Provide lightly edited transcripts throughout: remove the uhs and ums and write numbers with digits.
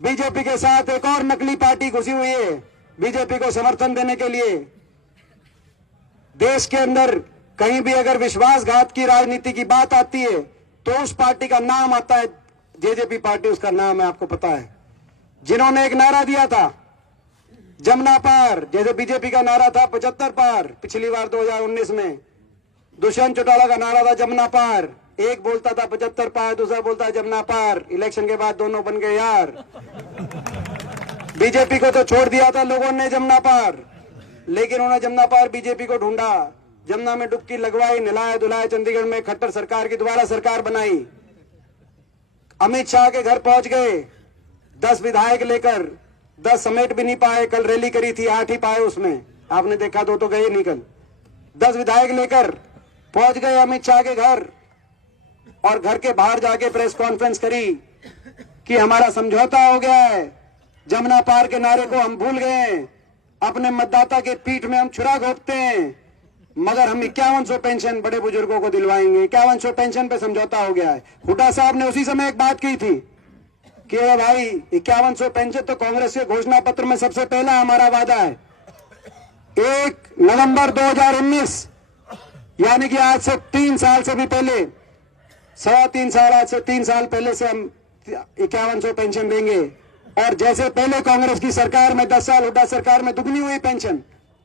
BJP के साथ एक और नकली पार्टी घुसी हुई है बीजेपी को समर्थन देने के लिए। देश के अंदर कहीं भी अगर विश्वासघात की राजनीति की बात आती है तो उस पार्टी का नाम आता है, जेजेपी पार्टी उसका नाम है, आपको पता है। जिन्होंने एक नारा दिया था जमुना पार, जैसे बीजेपी का नारा था 75 पार पिछली बार 2019 में, दुष्यंत चौटाला का नारा था जमुना पार। एक बोलता था 75 पार, दूसरा बोलता है जमुना पार। इलेक्शन के बाद दोनों बन गए यार। बीजेपी को तो छोड़ दिया था लोगों ने जमुना पार, लेकिन उन्होंने जमुना पार बीजेपी को ढूंढा, जमुना में डुबकी लगवाई, नहलाए धुलाए, चंडीगढ़ में खट्टर सरकार की दोबारा सरकार बनाई। अमित शाह के घर पहुंच गए 10 विधायक लेकर, 10 समेट भी नहीं पाए। कल रैली करी थी 8 ही पाए उसमें, आपने देखा 2 तो गए नहीं। कल 10 विधायक लेकर पहुंच गए अमित शाह के घर और घर के बाहर जाके प्रेस कॉन्फ्रेंस करी कि हमारा समझौता हो गया है, जमुना पार के नारे को हम भूल गए हैं, अपने मतदाता के पीठ में हम छुरा घोंपते हैं, मगर हम 5100 पेंशन बड़े बुजुर्गों को दिलवाएंगे। 5100 पेंशन पे समझौता हो गया है। हुड्डा साहब ने उसी समय एक बात की थी कि भाई 5100 पेंशन तो कांग्रेस के घोषणा पत्र में सबसे पहला हमारा वादा है। 1 नवंबर 2019 यानी कि आज से 3 साल से भी पहले, 3.25 साल, आज से 3 साल पहले से हम 5100 पेंशन देंगे। और जैसे पहले कांग्रेस की सरकार में 10 साल हुड्डा सरकार में दुगनी हुई पेंशन,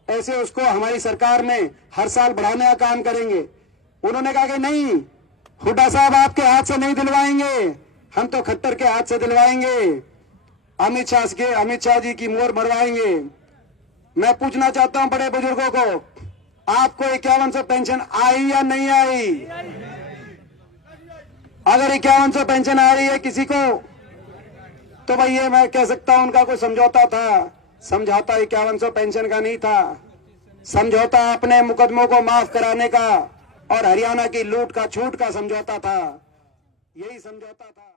ऐसे उसको हमारी सरकार में हर साल बढ़ाने का काम करेंगे। उन्होंने कहा कि नहीं हुड्डा साहब, आपके हाथ से नहीं दिलवाएंगे, हम तो खट्टर के हाथ से दिलवाएंगे, अमित शाह जी की मोहर मरवाएंगे। मैं पूछना चाहता हूं बड़े बुजुर्गों को, आपको 5100 पेंशन आई या नहीं आई? अगर 5100 पेंशन आ रही है किसी को तो भाई ये मैं कह सकता हूं उनका कोई समझौता था। समझौता 5100 पेंशन का नहीं था, समझौता अपने मुकदमों को माफ कराने का और हरियाणा की लूट का छूट का समझौता था। यही समझौता था।